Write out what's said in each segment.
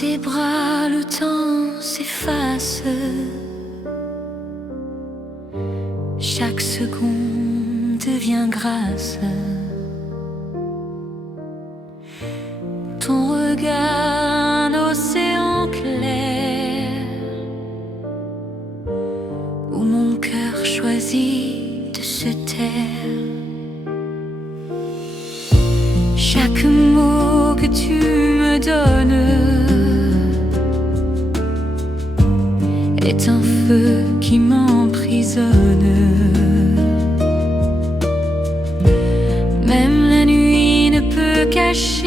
tes bras, le temps s'efface. Chaque seconde devient grâce. Ton regard, un océan clair, où mon cœur choisit de se taire. Chaque mot que tu me donnes est un feu qui m'emprisonne. Même la nuit ne peut cacher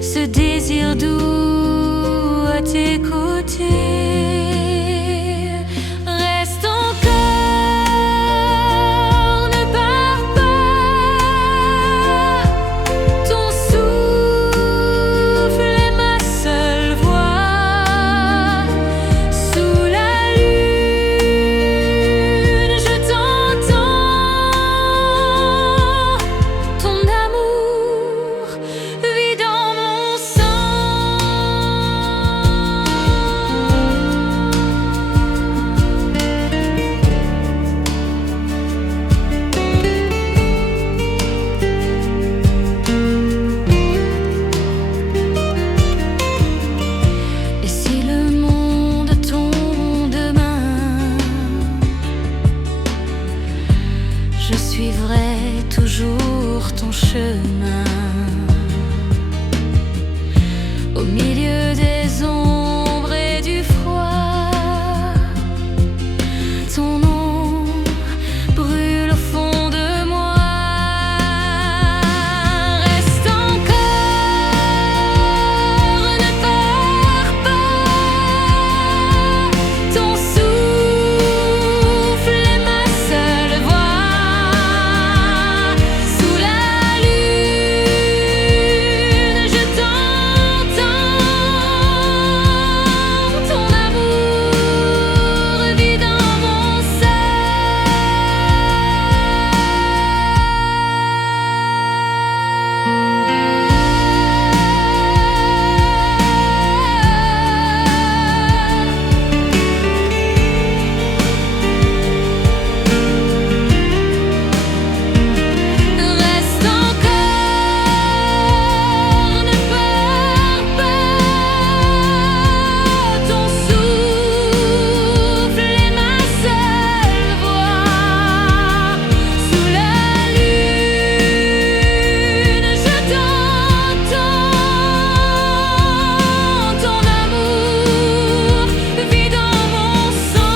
ce désir doux à tes côtés. Reste encore, ne pars pas. Ton souffle est ma seule voix. Sous la lune, je t'entends. Ton amour vit dans mon sang. Et si le monde tombe demain, je suivrai toujours ton chemin. Au milieu des ombres et du froid, ton nom brûle au fond de moi. Reste encore, ne pars pas. Ton souffle est ma seule voix. Sous la lune, je t'entends. Ton amour vit dans mon Reste encore, ne pars pas. Ton souffle est ma seule voix. Sous la lune, je t'entends. Ton amour vit dans mon sang.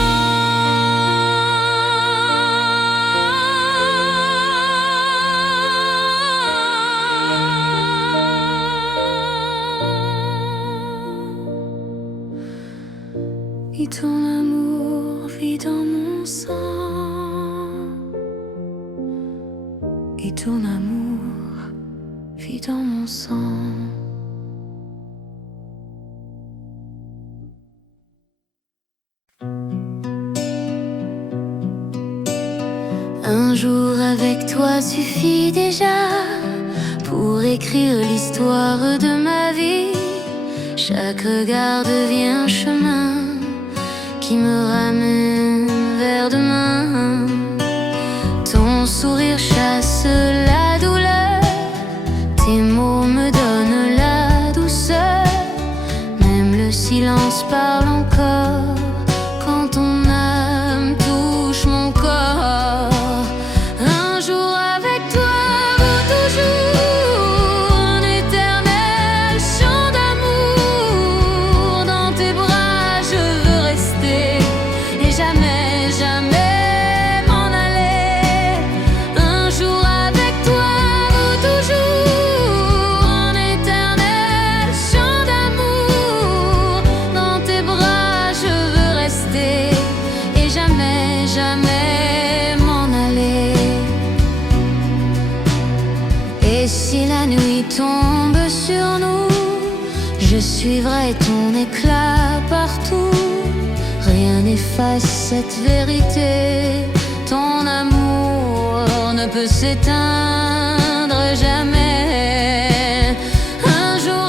Et ton amour vit dans mon sang. Et ton amour vit dans mon sang. Un jour avec toi suffit déjà pour écrire l'histoire de ma vie. Chaque regard devient un chemin qui me ramène vers demain. Ton sourire chasse la douleur, tes mots me donnent la douceur. Même le silence parle encore quand ton âme touche mon corps. Un jour avec toi vaut toujours un éternel chant d'amour. Dans tes bras je veux rester et jamais, jamais m'en aller. Un jour avec toi vaut toujours un éternel chant d'amour. Dans tes bras je veux rester et jamais, jamais m'en aller. Et si la nuit tombe sur nous, je suivrai ton éclat partout. Rien n'efface cette vérité. Ton amour ne peut s'éteindre jamais. Un jour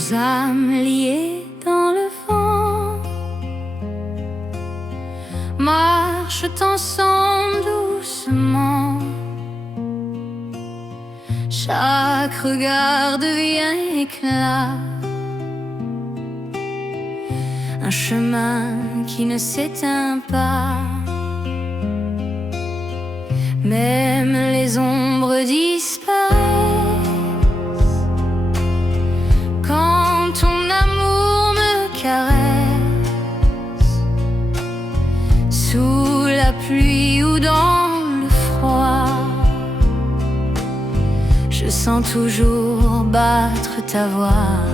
nos âmes liées dans le vent, marchent ensemble doucement. Chaque regard devient éclat, un chemin qui ne s'éteint pas. Même les ombres disparaissent quand ton amour me caresse. Sous la pluie ou dans le froid, je sens toujours battre ta voix.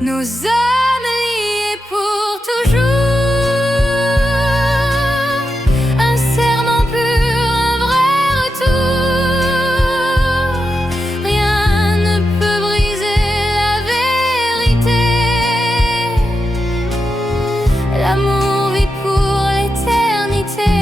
Nos âmes liées pour toujours, un serment pur, un vrai retour. Rien ne peut briser la vérité. L'amour vit pour l'éternité.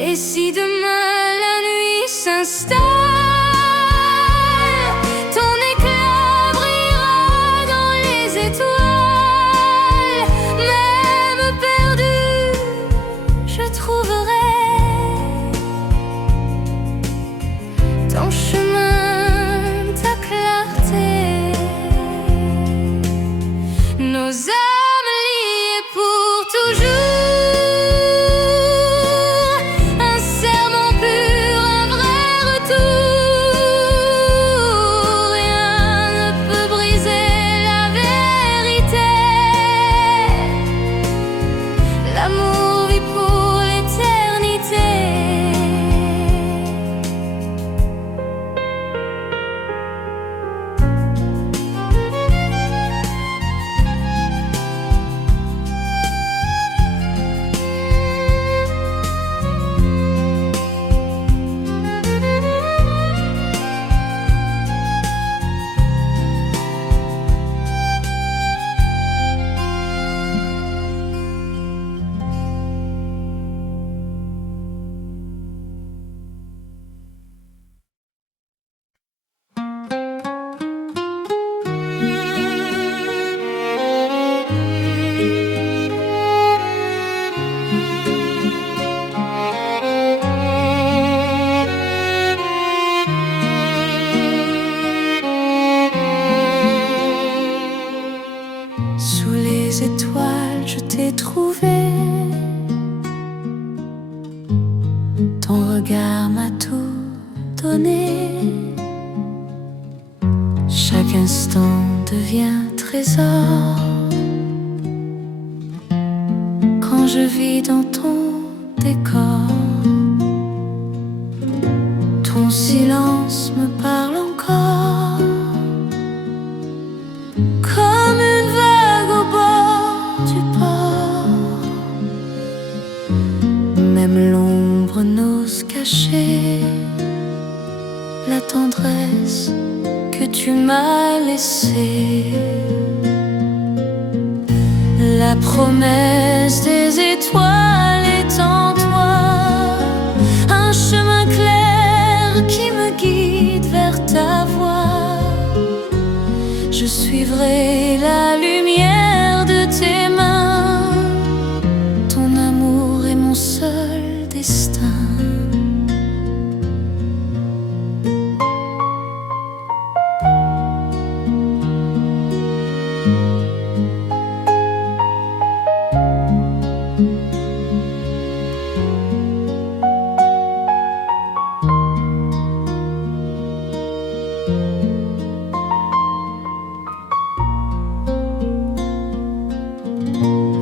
Et si demain la nuit s'installe, ton éclat brillera dans les étoiles. Même perdu, je trouverai ton chemin, ta clarté. Nos âmes liées pour toujours. Sous les étoiles, je t'ai trouvé. Ton regard m'a tout donné. Chaque instant devient trésor quand je vis dans ton décor. Ton silence me parle encore, comme une vague au bord du port. Même l'ombre n'ose cacher la tendresse que tu m'as laissée. La promesse des étoiles est en toi, un chemin clair qui me guide vers ta voie. Je suivrai la lumière de tes mains. Ton amour est mon seul destin.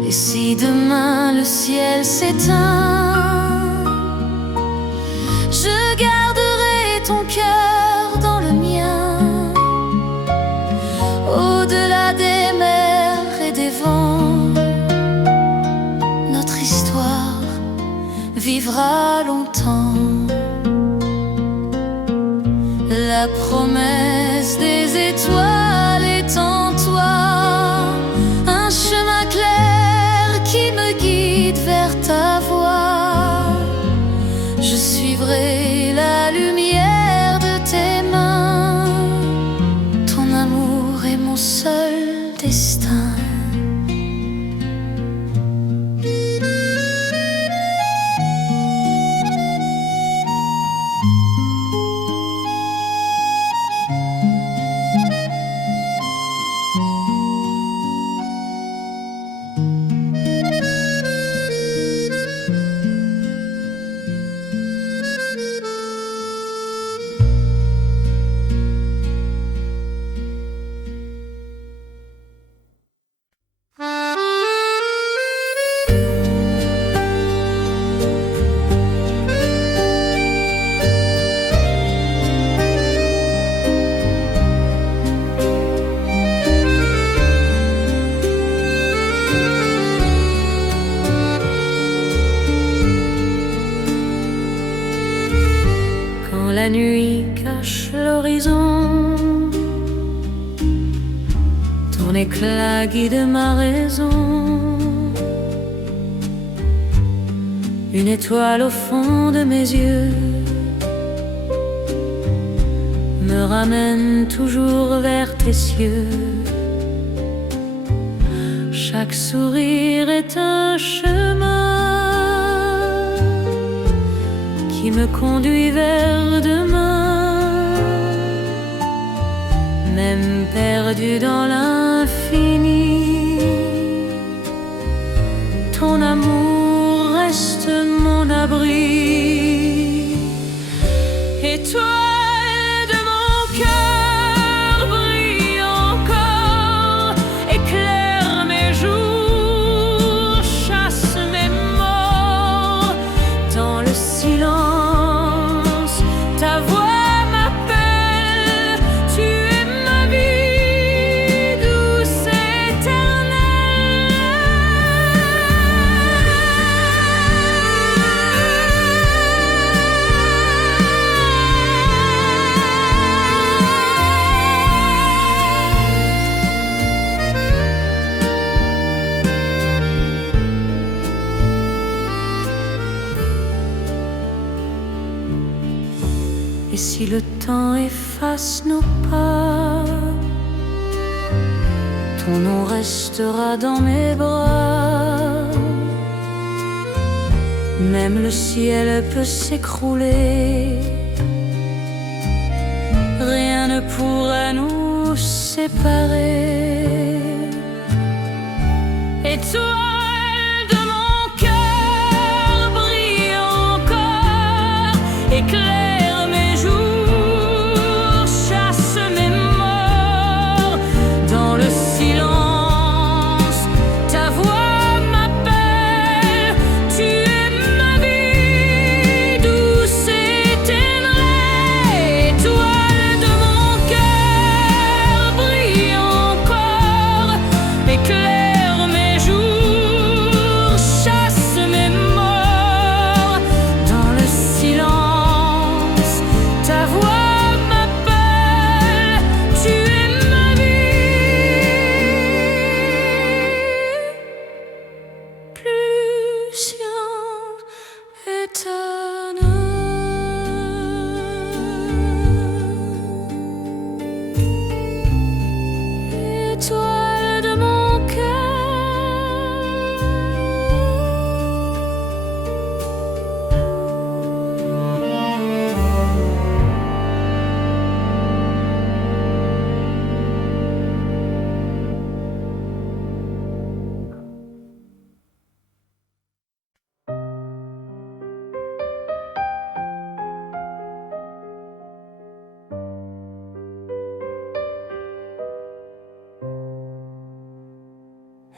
Et si demain le ciel s'éteint, je garderai ton cœur dans le mien. Au-delà des mers et des vents, vivra longtemps. La promesse des étoiles est en toi, un chemin clair qui me guide vers ta voie. Je suivrai la lumière de tes mains, ton amour est mon seul destin. La nuit cache l'horizon, ton éclat guide ma raison. Une étoile au fond de mes yeux me ramène toujours vers tes cieux. Chaque sourire est un chemin qui me conduit vers demain. Même perdu dans l'infini, ton amour reste mon abri. Étoile de mon cœur, brille encore, éclaire mes jours, chasse mes morts. Dans le silence, ta voix m'appelle, tu es ma vie, douce éternelle. Et si le temps efface nos pas, ton nom restera dans mes bras. Même le ciel peut s'écrouler, rien ne pourra nous séparer. Étoile de mon cœur, brille encore, éclaire mes jours, chasse mes morts. Dans le silence, ta voix m'appelle, tu es ma vie, douce éternelle. Étoile de mon cœur, brille encore, éclaire mes jours, chasse mes morts. Dans le silence, ta voix m'appelle, tu es ma vie, plus éternelle. Étoile de mon cœur.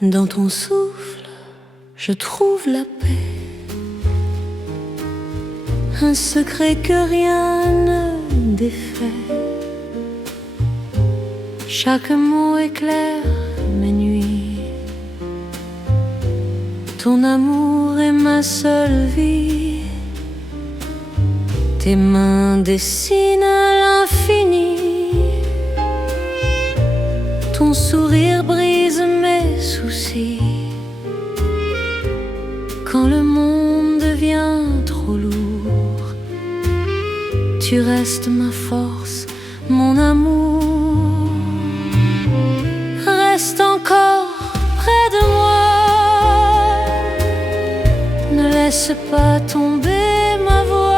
Dans ton souffle, je trouve la paix, un secret que rien ne défait. Chaque mot éclaire mes nuits, ton amour est ma seule vie. Tes mains dessinent l'infini, ton sourire brise mes soucis. Quand le monde devient trop lourd, tu restes ma force, mon amour. Reste encore près de moi, ne laisse pas tomber ma voix.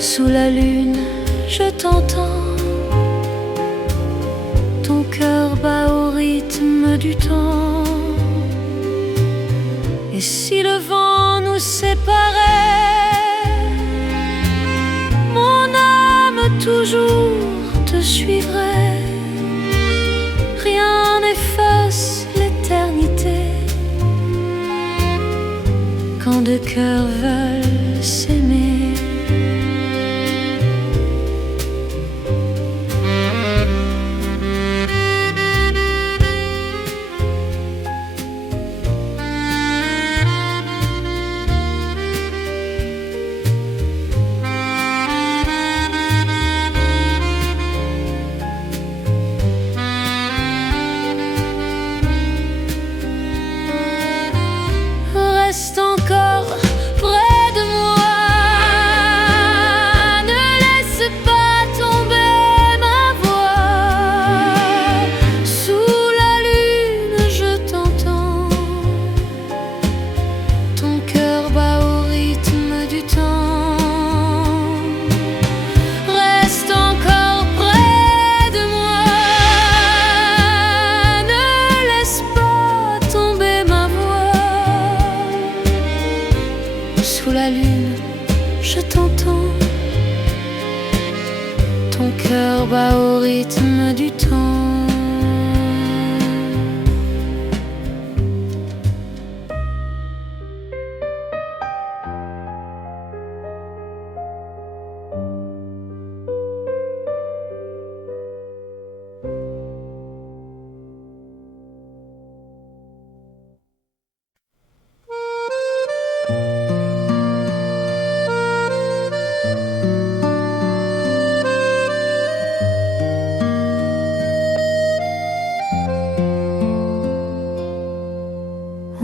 Sous la lune, je t'entends, ton cœur bat au rythme du temps. Et si le vent nous séparait, mon âme toujours te suivrait. Rien n'efface l'éternité quand deux cœurs veulent s'aimer. Reste encore près de moi, ne laisse pas tomber ma voix. Sous la lune, je t'entends, ton cœur bat au rythme du temps. Reste encore près de moi, ne laisse pas tomber ma voix. Sous la lune, je t'entends, ton cœur bat au rythme du temps.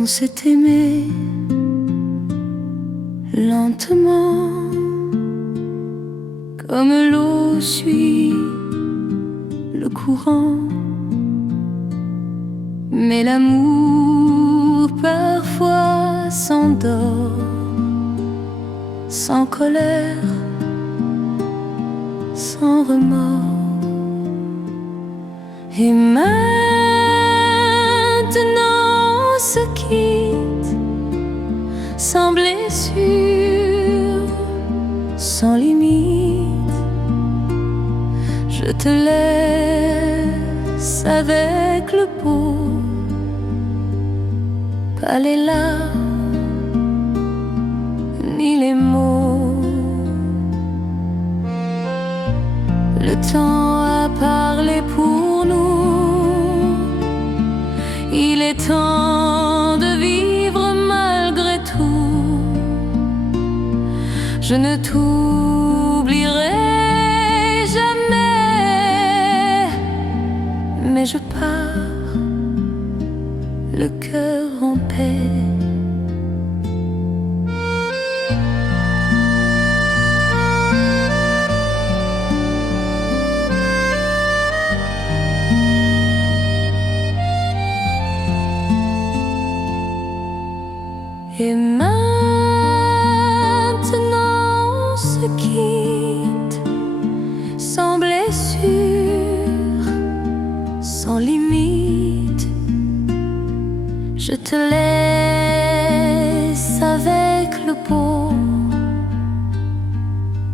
On s'est aimé lentement, comme l'eau suit le courant. Mais l'amour parfois s'endort, sans colère, sans remords. Et maintenant on se quitte, sans blessure, sans limite. Je te laisse avec le pot, pas les larmes ni les mots. Le temps a parlé pour nous, il est temps de vivre malgré tout. Je ne t'oublierai jamais, mais je pars, le cœur en paix. Et maintenant on se quitte, sans blessure, sans limite. Je te laisse avec le pot,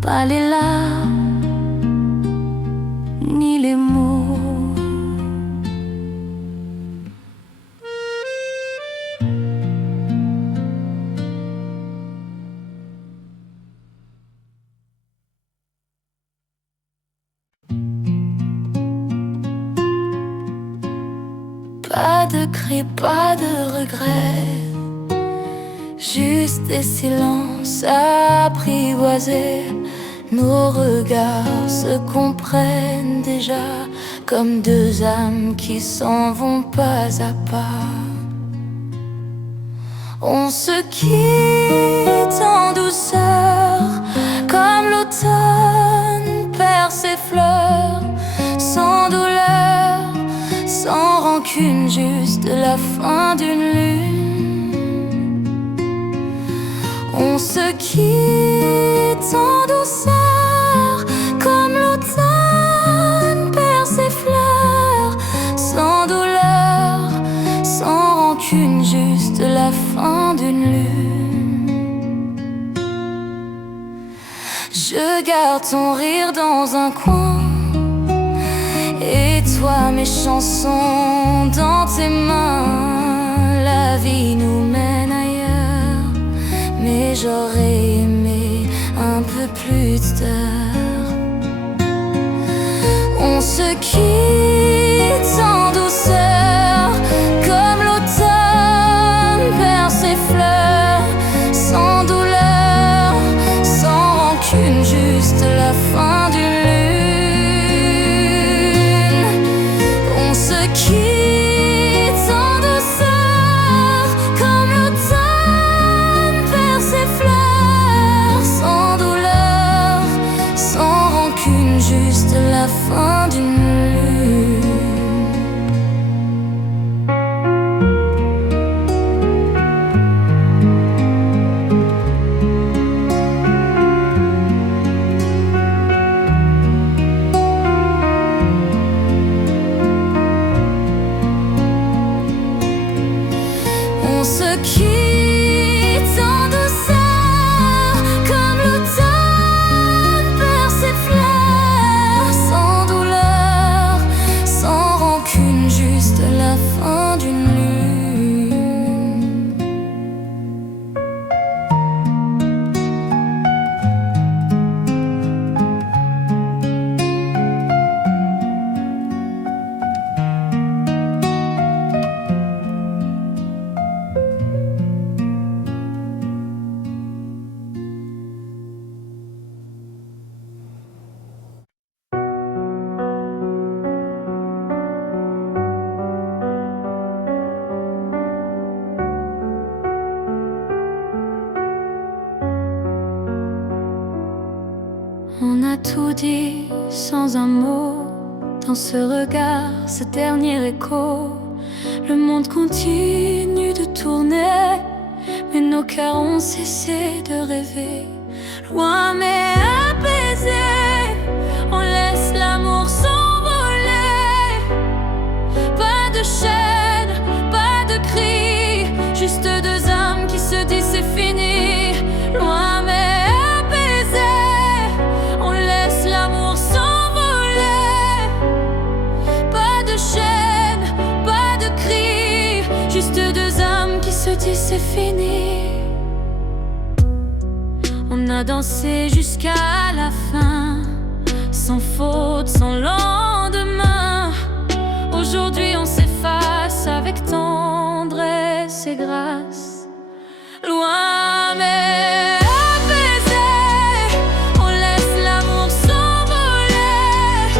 pas les larmes ni les mots. Pas de cris, pas de regrets. Juste des silences apprivoisés. Nos regards se comprennent déjà, comme deux âmes qui s'en vont pas à pas. On se quitte en douceur, comme l'automne perd ses fleurs, sans douleur, sans rancune, juste la fin d'une lune. On se quitte en douceur, comme l'automne perd ses fleurs, sans douleur, sans rancune, juste la fin d'une lune. Je garde ton rire dans un coin, et toi mes chansons dans tes mains. La vie nous mène ailleurs, mais j'aurais aimé un peu plus d'heures. On se quitte en douceur, comme l'automne perd ses fleurs, sans douleur, sans rancune, juste la fin d'une lune. On se quitte en douceur, comme l'automne perd ses fleurs, sans douleur, sans rancune, juste la fin d'une lune. On se quitte en douceur, comme l'automne perd ses fleurs, sans douleur, sans rancune, juste la fin d'une lune. On a tout dit sans un mot, dans ce regard, ce dernier écho. Le monde continue de tourner, mais nos cœurs ont cessé de rêver. Loin mais apaisé, on laisse l'amour s'envoler. Pas de chaîne, pas de cri, juste deux âmes qui se disent c'est fini. Loin mais apaisé, on laisse l'amour s'envoler. Pas de chaîne, pas de cri, juste deux âmes qui se disent c'est fini. On a dansé jusqu'à la fin, sans faute, sans lendemain. Aujourd'hui on s'efface avec tendresse et grâce. Loin mais apaisé, on laisse l'amour s'envoler.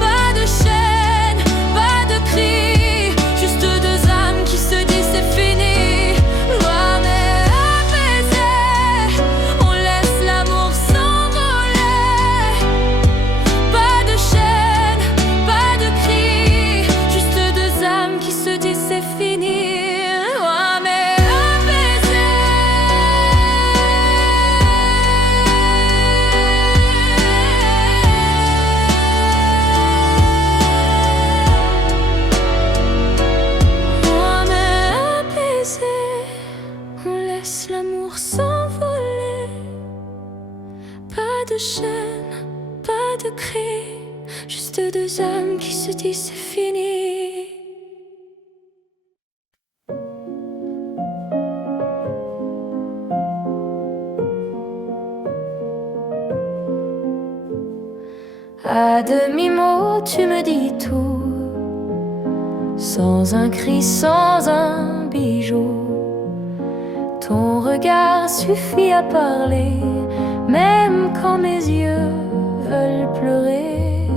Pas de chaîne, pas de cri, juste deux âmes qui se disent c'est fini. Loin mais apaisé, on laisse l'amour s'envoler. Pas de chaîne, pas de cri, juste deux âmes qui se disent c'est fini. Loin mais apaisé. Loin mais apaisé, on laisse l'amour s'envoler. Pas de chaîne, pas de cri, juste deux âmes qui se disent c'est fini. À demi-mot, tu me dis tout, sans un cri, sans un bijou. Ton regard suffit à parler, même quand mes yeux veulent pleurer.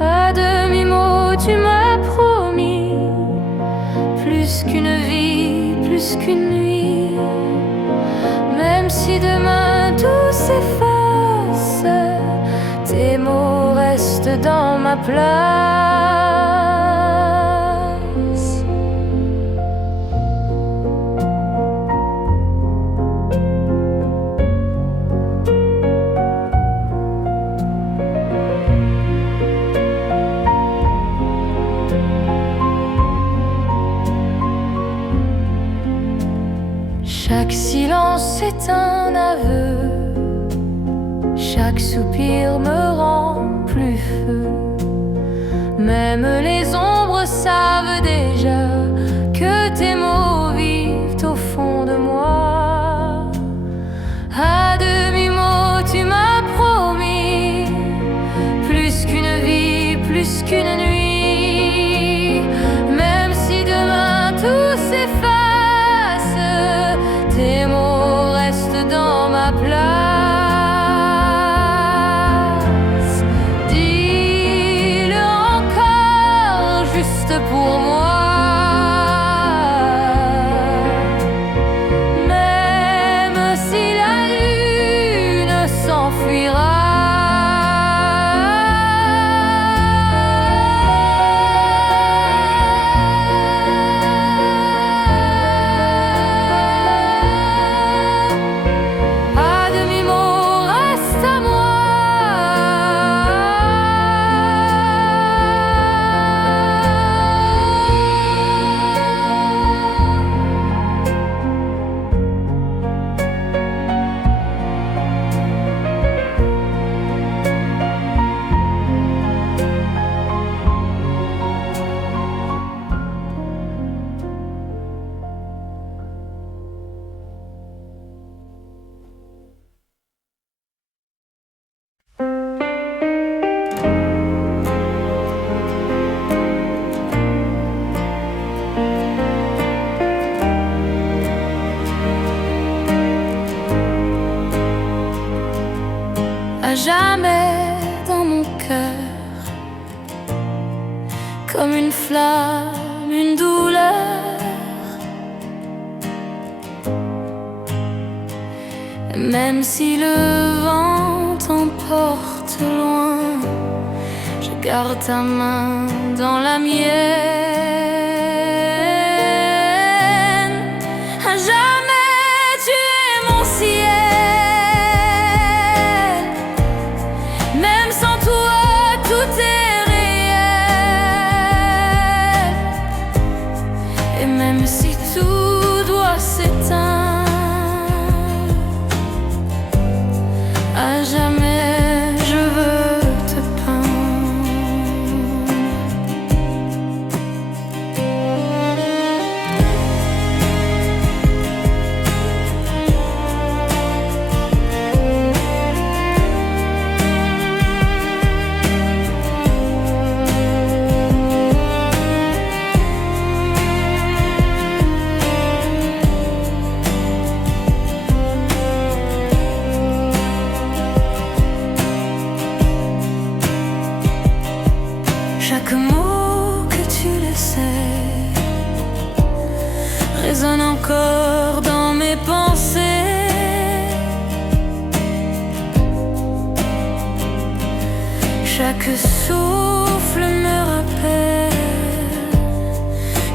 À demi-mot, tu m'as promis plus qu'une vie, plus qu'une nuit. Même si demain tout s'efface, tes mots restent dans ma place. Chaque silence est un aveu, chaque soupir me rend plus feu. Même les ombres savent déjà que tes mots vivent au fond de moi. À demi-mot, tu m'as promis plus qu'une vie, plus qu'une nuit. Même si demain tout s'efface, tes mots restent dans ma place. Dis-le encore, juste pour moi. Même si la lune s'enfuira. À jamais dans mon cœur, comme une flamme, une douleur. Même si le vent t'emporte loin, je garde ta main dans la mienne. À jamais tu es mon ciel. Même sans toi, tout est réel. Et même si tout doit s'éteindre, à jamais je veux te peindre. Chaque mot que tu le sais résonne encore dans mes pensées. Chaque souffle me rappelle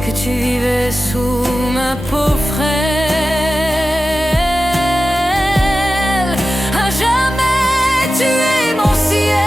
que tu vivais sous ma peau frêle. À jamais tu es mon ciel.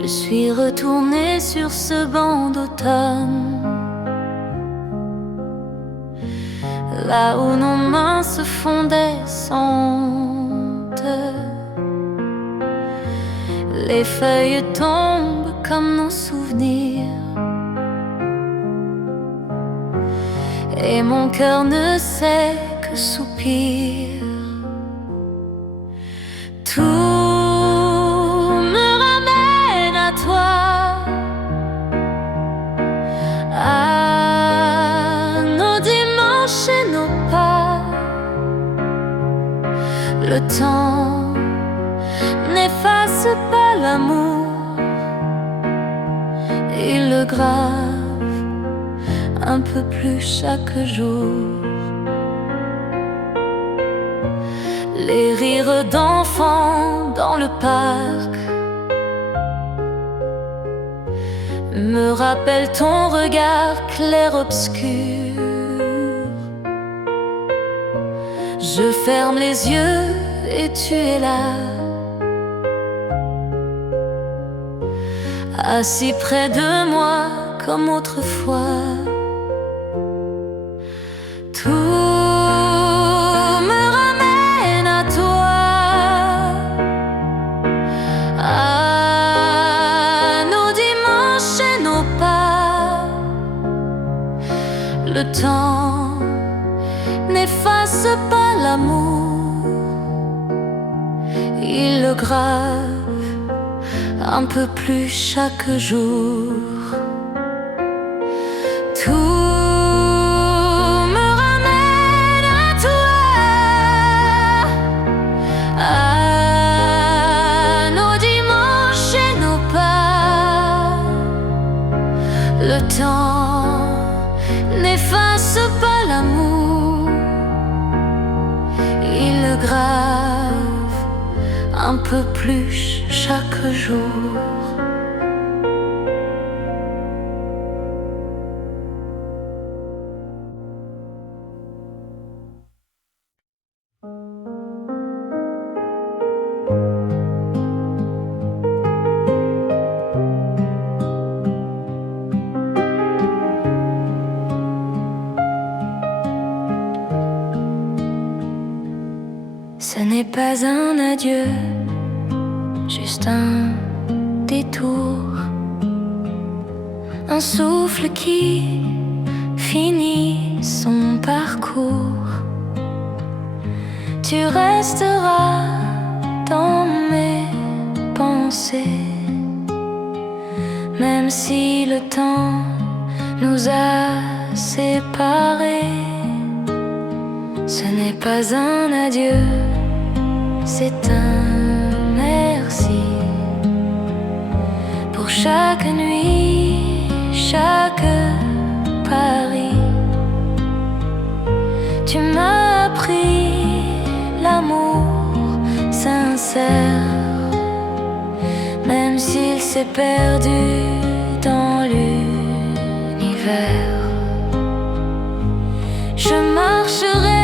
je suis retournée sur ce banc d'automne, là où nos mains se fondaient santes. Les feuilles tombent comme nos souvenirs, et mon cœur ne sait que soupir. Tout me ramène à toi, à nos dimanches et nos pas. Le temps n'efface pas l'amour, il le grave un peu plus chaque jour. Les rires d'enfants dans le parc me rappellent ton regard clair-obscur. Je ferme les yeux et tu es là, assis près de moi comme autrefois. Le temps n'efface pas l'amour, il le grave un peu plus chaque jour. Tout me ramène à toi, à nos dimanches et nos pas. Le temps n'efface pas l'amour, il le grave un peu plus chaque jour. Ce n'est pas un adieu, juste un détour, un souffle qui finit son parcours. Tu resteras dans mes pensées, même si le temps nous a séparés. Ce n'est pas un adieu, c'est un merci pour chaque nuit, chaque pari. Tu m'as appris l'amour sincère, même s'il s'est perdu dans l'univers. Je marcherai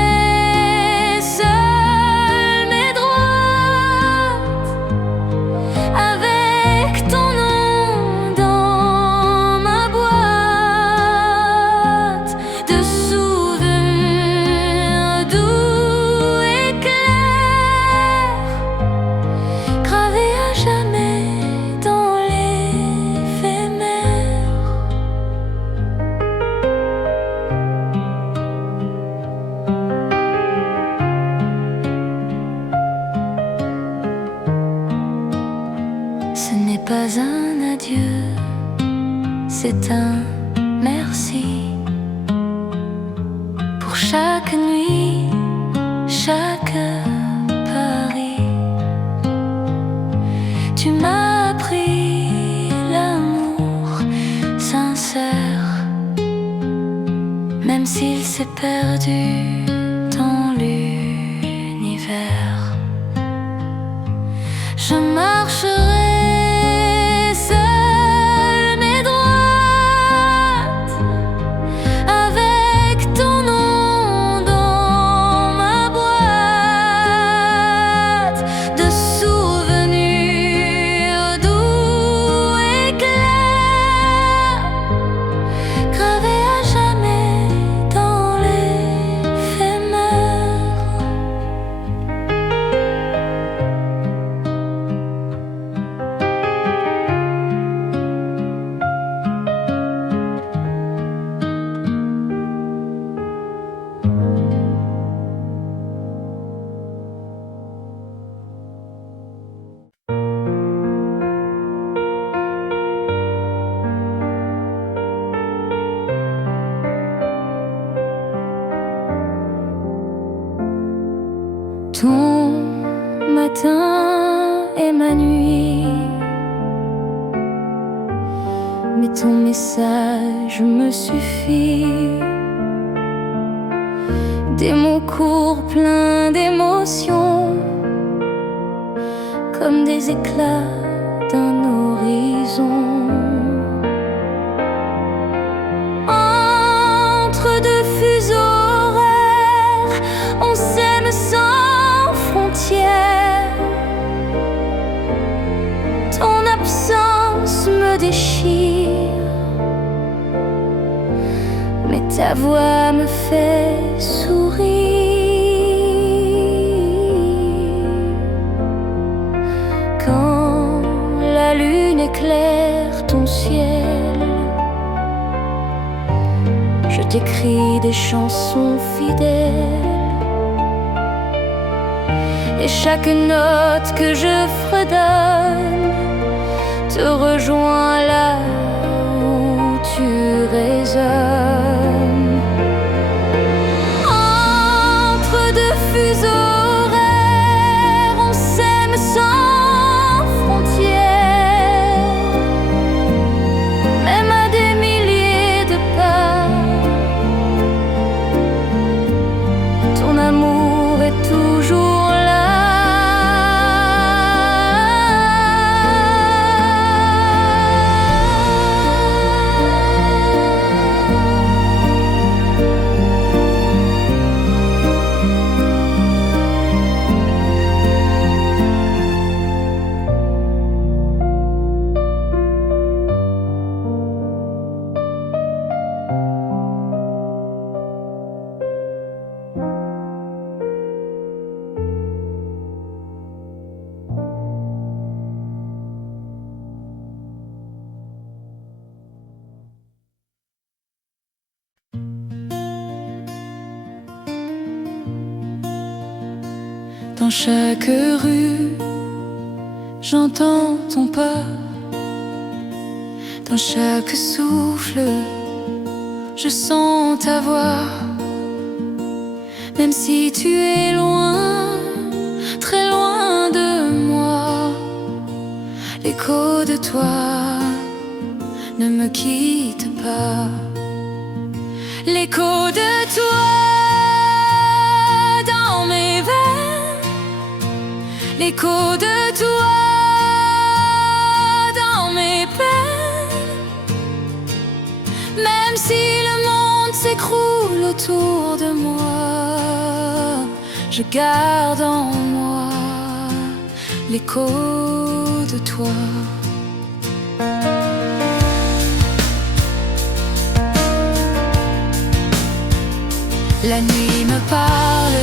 pas un adieu, c'est un merci pour chaque nuit, chaque pari. Tu m'as appris l'amour sincère, même s'il s'est perdu dans l'univers. Je marcherai ton matin et ma nuit. Mais ton message me suffit. Des mots courts pleins d'émotions, comme des éclats d'un horizon. Entre deux fuseaux horaires, on s'aime sans frontières. Ton absence me déchire, mais ta voix me fait sourire. Quand la lune éclaire ton ciel, je t'écris des chansons fidèles. Et chaque note que je fredonne te rejoint là où tu résonnes. Entre deux fuseaux horaires, on s'aime sans frontières. Même à des milliers de pas, ton amour est toujours là. Dans chaque rue, j'entends ton pas. Dans chaque souffle, je sens ta voix. Même si tu es loin, très loin de moi, l'écho de toi ne me quitte pas. L'écho de toi dans mes veines, l'écho de toi dans mes peines. Même si le monde s'écroule autour de moi, je garde en moi l'écho de toi. La nuit me parle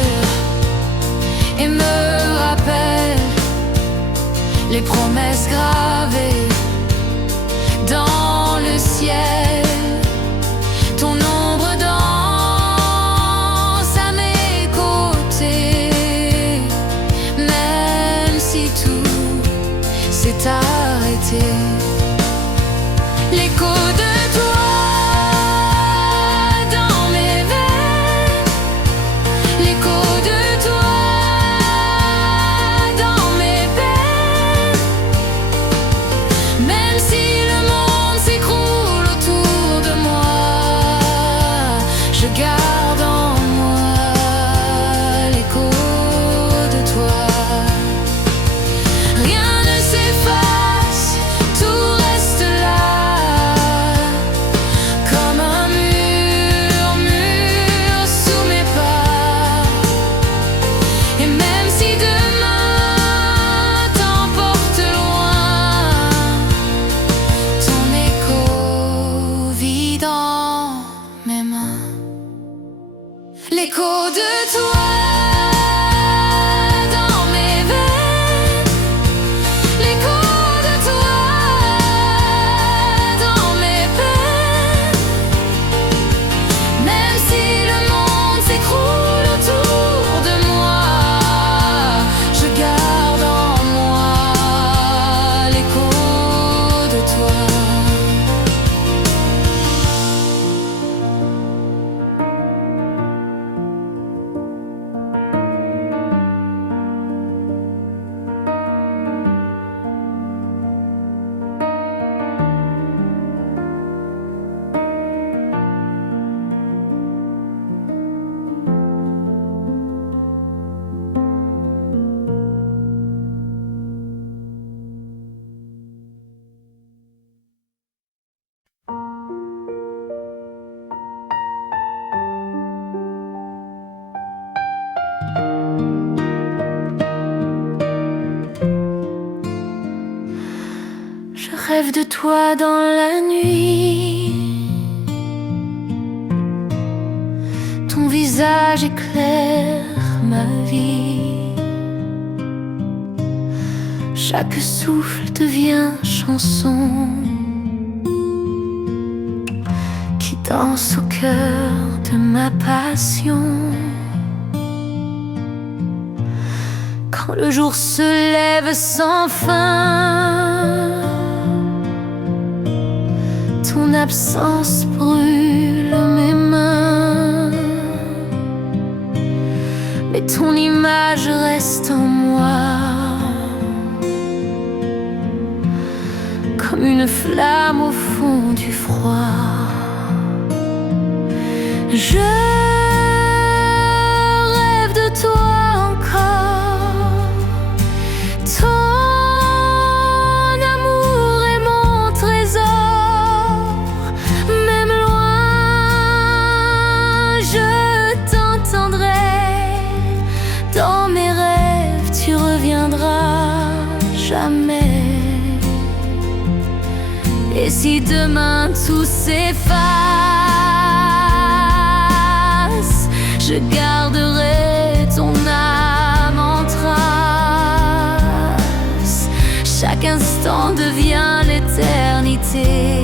et me rappelle les promesses gravées dans le ciel. Ton ombre danse à mes côtés, même si tout s'est arrêté. L'écho de toi dans mes veines, l'écho de toi dans mes peines. Même si le monde s'écroule autour de moi, je garde en moi l'écho de toi. Rien ne s'efface, tout reste là, comme un mur sous mes pas. Et même si demain t'emporte loin, ton écho vit dans mes mains. L'écho de toi dans mes veines, l'écho de toi dans mes peines. Même si le monde s'écroule autour de moi, je garde en moi l'écho de toi. rêve de toi dans la nuit. Ton visage éclaire ma vie. Chaque souffle devient chanson qui danse au cœur de ma passion. Quand le jour se lève sans fin, ton absence brûle mes mains, mais ton image reste en moi, comme une flamme au fond du froid. Je rêve de toi encore. Ton amour est mon trésor. Même loin, je t'entendrai. Dans mes rêves, tu reviendras jamais. Et si demain tout s'efface, je garderai ton âme en trace. Chaque instant devient l'éternité.